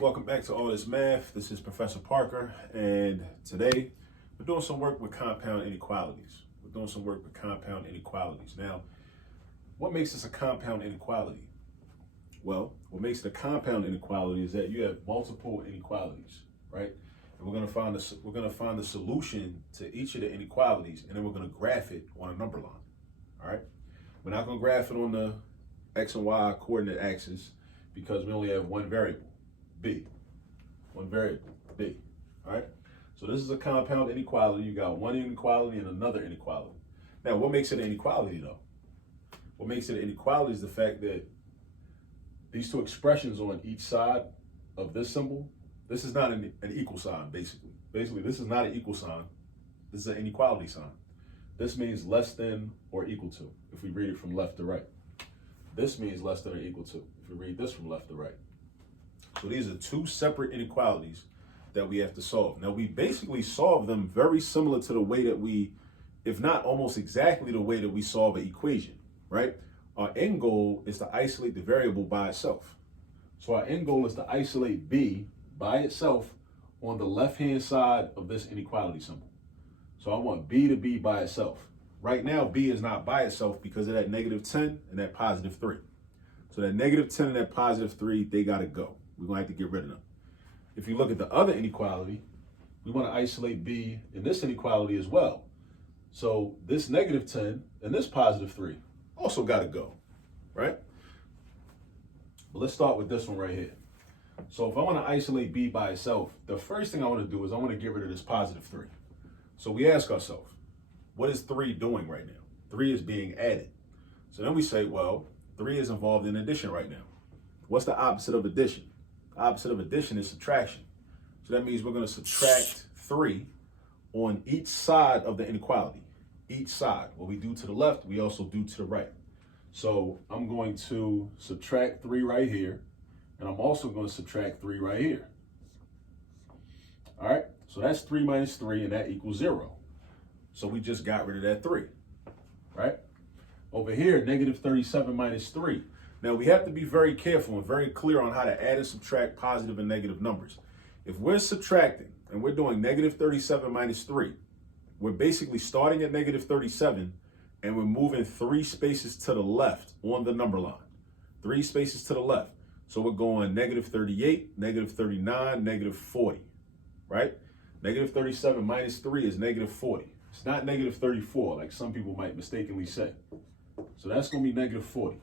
Welcome back to All This Math. This is Professor Parker, and today we're doing some work with compound inequalities. Now, what makes this a compound inequality? Well, what makes it a compound inequality is that you have multiple inequalities, right? And we're going to find the solution to each of the inequalities, and then we're going to graph it on a number line. All right? We're not going to graph it on the x and y coordinate axis because we only have one variable, b. One variable, b. All right? So this is a compound inequality. You got one inequality and another inequality. Now, what makes it an inequality, though? What makes it an inequality is the fact that these two expressions on each side of this symbol, this is not an equal sign, basically. Basically, this is not an equal sign. This is an inequality sign. This means less than or equal to, if we read it from left to right. This means less than or equal to, if we read this from left to right. So these are two separate inequalities that we have to solve. Now, we basically solve them very similar to the way that we, if not almost exactly the way that we solve an equation, right? Our end goal is to isolate the variable by itself. So our end goal is to isolate b by itself on the left-hand side of this inequality symbol. So I want b to be by itself. Right now, b is not by itself because of that negative 10 and that positive 3. So that negative 10 and that positive 3, they got to go. We're going to have to get rid of them. If you look at the other inequality, we want to isolate b in this inequality as well. So this negative 10 and this positive 3 also got to go, right? But let's start with this one right here. So if I want to isolate b by itself, the first thing I want to do is I want to get rid of this positive 3. So we ask ourselves, what is 3 doing right now? 3 is being added. So then we say, well, 3 is involved in addition right now. What's the opposite of addition? The opposite of addition is subtraction. So that means we're going to subtract 3 on each side of the inequality. Each side. What we do to the left, we also do to the right. So I'm going to subtract 3 right here, and I'm also going to subtract 3 right here. All right, so that's 3 minus 3, and that equals 0. So we just got rid of that 3, right? Over here, negative 37 minus 3. Now, we have to be very careful and very clear on how to add and subtract positive and negative numbers. If we're subtracting and we're doing negative 37 minus 3, we're basically starting at negative 37 and we're moving 3 spaces to the left on the number line. 3 spaces to the left. So we're going negative 38, negative 39, negative 40, right? Negative 37 minus 3 is negative 40. It's not negative 34 like some people might mistakenly say. So that's going to be negative 40.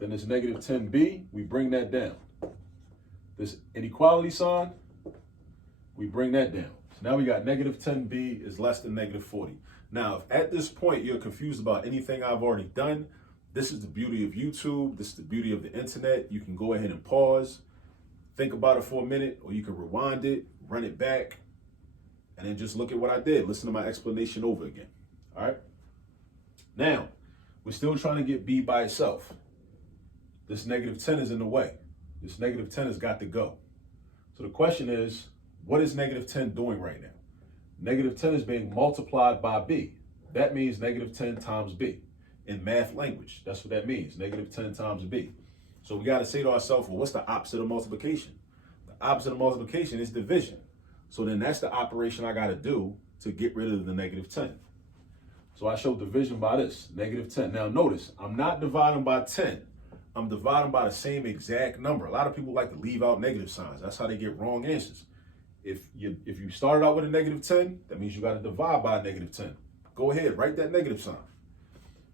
Then this negative 10b, we bring that down. This inequality sign, we bring that down. So now we got negative 10b is less than negative 40. Now, if at this point you're confused about anything I've already done, this is the beauty of YouTube. This is the beauty of the internet. You can go ahead and pause, think about it for a minute, or you can rewind it, run it back, and then just look at what I did. Listen to my explanation over again. All right? Now, we're still trying to get b by itself. This negative 10 is in the way. This negative 10 has got to go. So the question is, what is negative 10 doing right now? Negative 10 is being multiplied by b. That means negative 10 times b. In math language, that's what that means, negative 10 times b. So we got to say to ourselves, well, what's the opposite of multiplication? The opposite of multiplication is division. So then that's the operation I got to do to get rid of the negative 10. So I show division by this, negative 10. Now notice, I'm not dividing by 10. I'm dividing by the same exact number. A lot of people like to leave out negative signs. That's how they get wrong answers. If you started out with a negative 10, that means you got to divide by a negative 10. Go ahead, write that negative sign.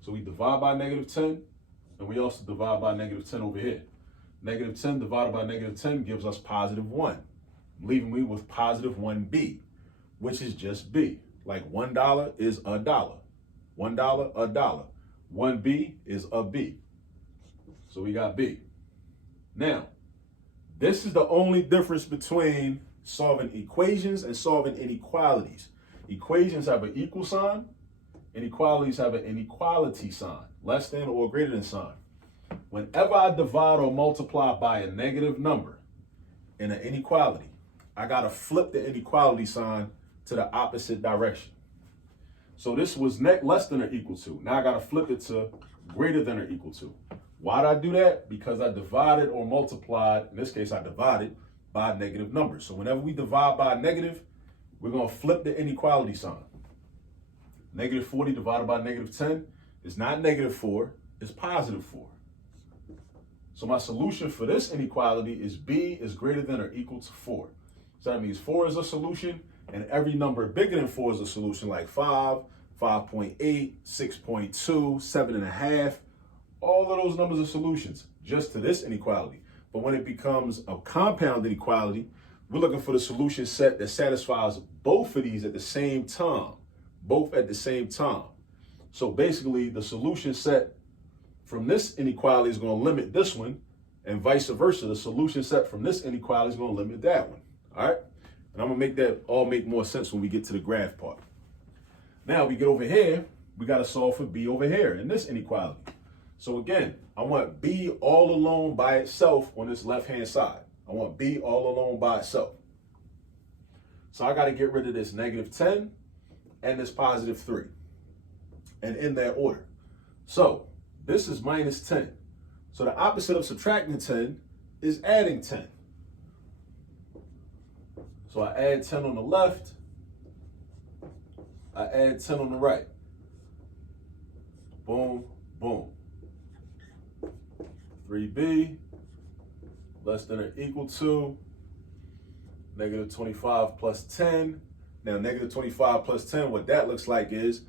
So we divide by negative 10, and we also divide by negative 10 over here. Negative 10 divided by negative 10 gives us positive 1, leaving me with positive 1b, which is just b. Like $1 is a dollar. $1, a dollar. 1b is a b. So we got b. Now, this is the only difference between solving equations and solving inequalities. Equations have an equal sign. Inequalities have an inequality sign, less than or greater than sign. Whenever I divide or multiply by a negative number in an inequality, I got to flip the inequality sign to the opposite direction. So this was less than or equal to. Now I got to flip it to greater than or equal to. Why did I do that? Because I divided or multiplied, in this case I divided, by negative numbers. So whenever we divide by a negative, we're going to flip the inequality sign. Negative 40 divided by negative 10 is not negative 4, it's positive 4. So my solution for this inequality is b is greater than or equal to 4. So that means 4 is a solution, and every number bigger than 4 is a solution, like 5, 5.8, 6.2, 7.5. All of those numbers are solutions just to this inequality. But when it becomes a compound inequality, we're looking for the solution set that satisfies both of these at the same time. Both at the same time. So basically, the solution set from this inequality is going to limit this one, and vice versa. The solution set from this inequality is going to limit that one. All right? And I'm going to make that all make more sense when we get to the graph part. Now we get over here, we got to solve for b over here in this inequality. So again, I want b all alone by itself on this left-hand side. I want b all alone by itself. So I got to get rid of this negative 10 and this positive 3. And in that order. So this is minus 10. So the opposite of subtracting 10 is adding 10. So I add 10 on the left. I add 10 on the right. Boom, boom. 3b less than or equal to negative 25 plus 10. Now, negative 25 plus 10, what that looks like is,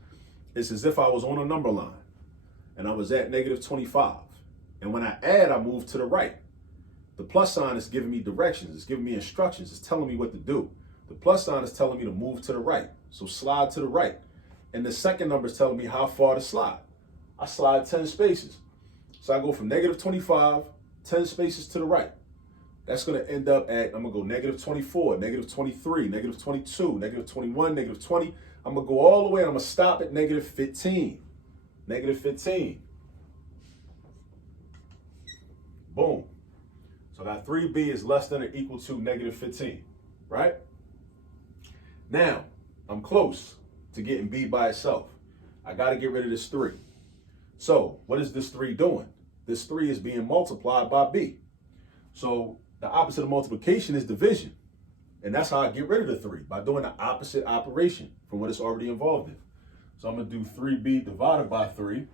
it's as if I was on a number line and I was at negative 25. And when I add, I move to the right. The plus sign is giving me directions. It's giving me instructions. It's telling me what to do. The plus sign is telling me to move to the right. So slide to the right. And the second number is telling me how far to slide. I slide 10 spaces. So I go from negative 25, 10 spaces to the right. That's going to end up at, I'm going to go negative 24, negative 23, negative 22, negative 21, negative 20. I'm going to go all the way and I'm going to stop at negative 15. Negative 15. Boom. So I got 3b is less than or equal to negative 15, right? Now, I'm close to getting b by itself. I got to get rid of this 3. So what is this 3 doing? This 3 is being multiplied by b. So the opposite of multiplication is division. And that's how I get rid of the 3, by doing the opposite operation from what it's already involved in. So I'm going to do 3b divided by 3,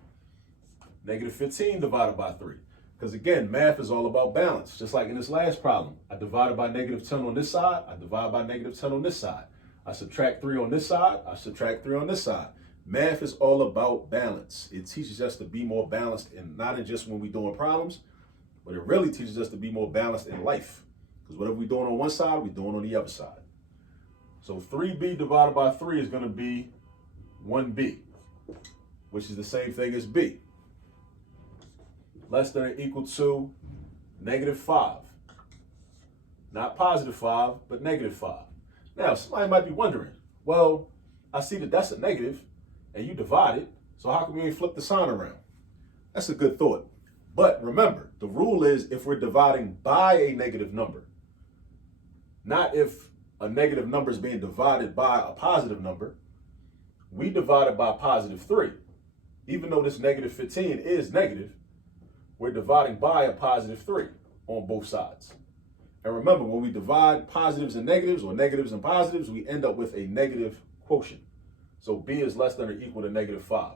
negative 15 divided by 3. Because again, math is all about balance. Just like in this last problem, I divided by negative 10 on this side, I divide by negative 10 on this side. I subtract 3 on this side, I subtract 3 on this side. Math is all about balance. It teaches us to be more balanced, and not in just when we're doing problems, but it really teaches us to be more balanced in life. Because whatever we're doing on one side, we're doing on the other side. So 3b divided by 3 is going to be 1b, which is the same thing as b. Less than or equal to negative 5. Not positive 5, but negative 5. Now, somebody might be wondering, well, I see that that's a negative, and you divide it, so how come we ain't flip the sign around? That's a good thought. But remember, the rule is if we're dividing by a negative number, not if a negative number is being divided by a positive number. We divide it by positive 3. Even though this negative 15 is negative, we're dividing by a positive 3 on both sides. And remember, when we divide positives and negatives, or negatives and positives, we end up with a negative quotient. So b is less than or equal to negative 5.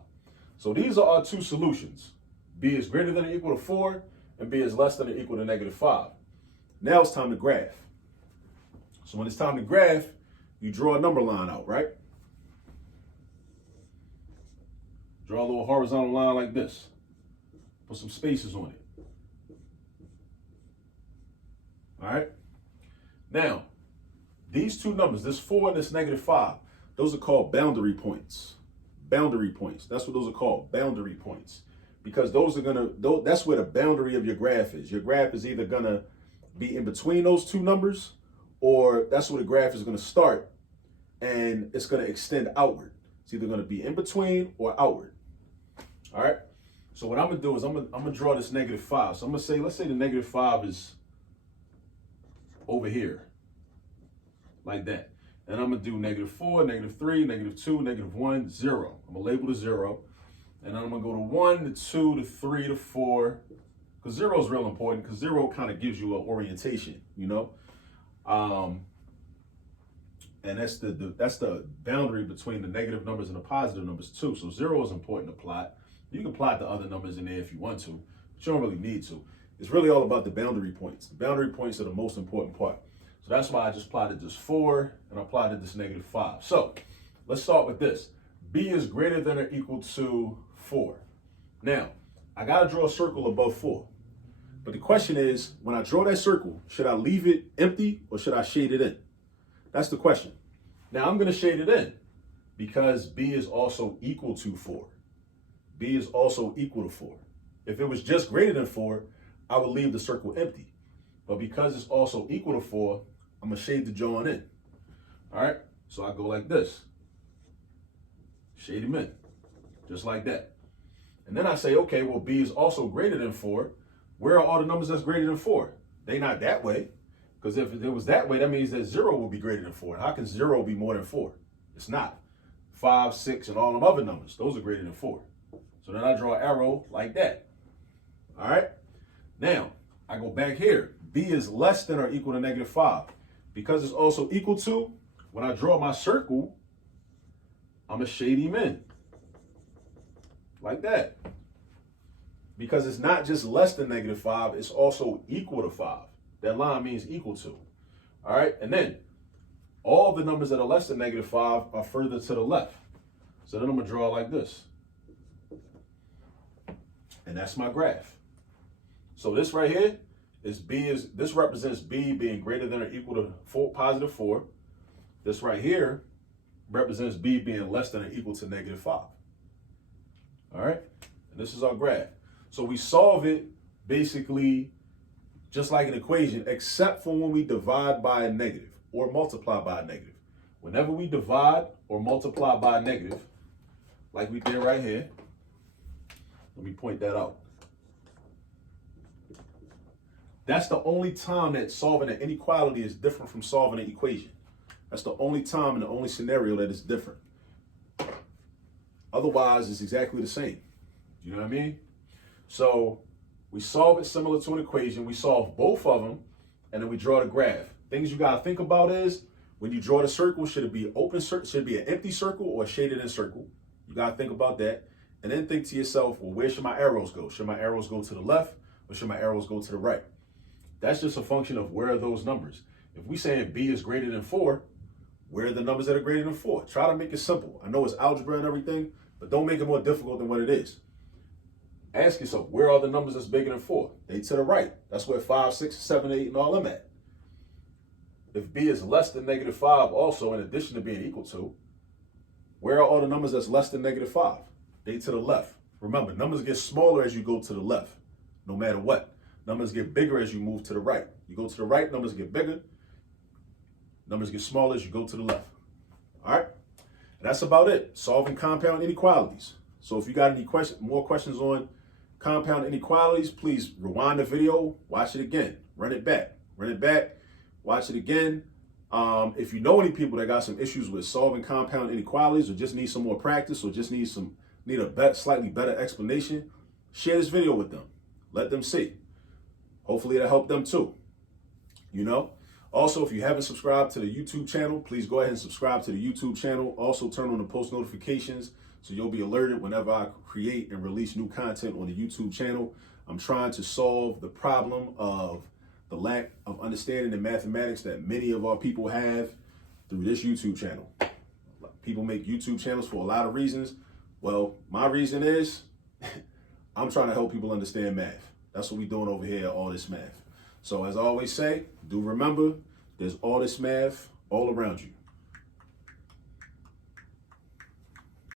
So these are our two solutions. B is greater than or equal to 4, and b is less than or equal to negative 5. Now it's time to graph. So when it's time to graph, you draw a number line out, right? Draw a little horizontal line like this. Put some spaces on it. All right? Now, these two numbers, this 4 and this negative 5, those are called boundary points. Boundary points. That's what those are called, boundary points. Because those are that's where the boundary of your graph is. Your graph is either going to be in between those two numbers, or that's where the graph is going to start, and it's going to extend outward. It's either going to be in between or outward. All right? So what I'm going to do is I'm going to draw this negative 5. So I'm going to say, let's say the negative 5 is over here, like that. And I'm going to do negative 4, negative 3, negative 2, negative 1, 0. I'm going to label the 0. And then I'm going to go to 1 to 2 to 3 to 4. Because 0 is real important, because 0 kind of gives you an orientation, you know. And that's the boundary between the negative numbers and the positive numbers too. So 0 is important to plot. You can plot the other numbers in there if you want to, but you don't really need to. It's really all about the boundary points. The boundary points are the most important part. So that's why I just plotted this 4 and I plotted this -5. So let's start with this. B is greater than or equal to 4. Now, I got to draw a circle above 4. But the question is, when I draw that circle, should I leave it empty or should I shade it in? That's the question. Now I'm going to shade it in because B is also equal to 4. B is also equal to 4. If it was just greater than 4, I would leave the circle empty. But because it's also equal to 4, I'm going to shade the drawing in. All right, so I go like this. Shade him in, just like that. And then I say, okay, well, B is also greater than 4. Where are all the numbers that's greater than 4? They not that way. Because if it was that way, that means that 0 will be greater than 4. How can 0 be more than 4? It's not. 5, 6, and all them other numbers, those are greater than 4. So then I draw an arrow like that. All right? Now, I go back here. B is less than or equal to -5. Because it's also equal to, when I draw my circle, I'm going to shade him in. Like that. Because it's not just less than -5, it's also equal to 5. That line means equal to. All right, and then all the numbers that are less than -5 are further to the left. So then I'm gonna draw like this. And that's my graph. So this right here this represents B being greater than or equal to +4. This right here represents B being less than or equal to -5. All right, and this is our graph. So we solve it basically just like an equation, except for when we divide by a negative or multiply by a negative. Whenever we divide or multiply by a negative, like we did right here, let me point that out. That's the only time that solving an inequality is different from solving an equation. That's the only time and the only scenario that is different. Otherwise, it's exactly the same. You know what I mean? So we solve it similar to an equation. We solve both of them, and then we draw the graph. Things you got to think about is, when you draw the circle, should it be open circle, should it be an empty circle or a shaded in circle? You got to think about that. And then think to yourself, well, where should my arrows go? Should my arrows go to the left or should my arrows go to the right? That's just a function of where are those numbers. If we saying B is greater than 4, where are the numbers that are greater than 4? Try to make it simple. I know it's algebra and everything, but don't make it more difficult than what it is. Ask yourself, where are the numbers that's bigger than 4? They to the right. That's where 5, 6, 7, 8, and all them at. If B is less than -5 also, in addition to being equal to, where are all the numbers that's less than -5? They to the left. Remember, numbers get smaller as you go to the left, no matter what. Numbers get bigger as you move to the right. You go to the right, numbers get bigger. Numbers get smaller as you go to the left. All right? And that's about it. Solving compound inequalities. So if you got any more questions on compound inequalities, please rewind the video, watch it again, run it back, watch it again. If you know any people that got some issues with solving compound inequalities or just need some more practice or just need a slightly better explanation, share this video with them. Let them see. Hopefully it'll help them too. You know? Also, if you haven't subscribed to the YouTube channel, please go ahead and subscribe to the YouTube channel. Also turn on the post notifications so you'll be alerted whenever I create and release new content on the YouTube channel. I'm trying to solve the problem of the lack of understanding in mathematics that many of our people have through this YouTube channel. People make YouTube channels for a lot of reasons. Well, my reason is I'm trying to help people understand math. That's what we're doing over here, All This Math. So as I always say, do remember, there's all this math all around you.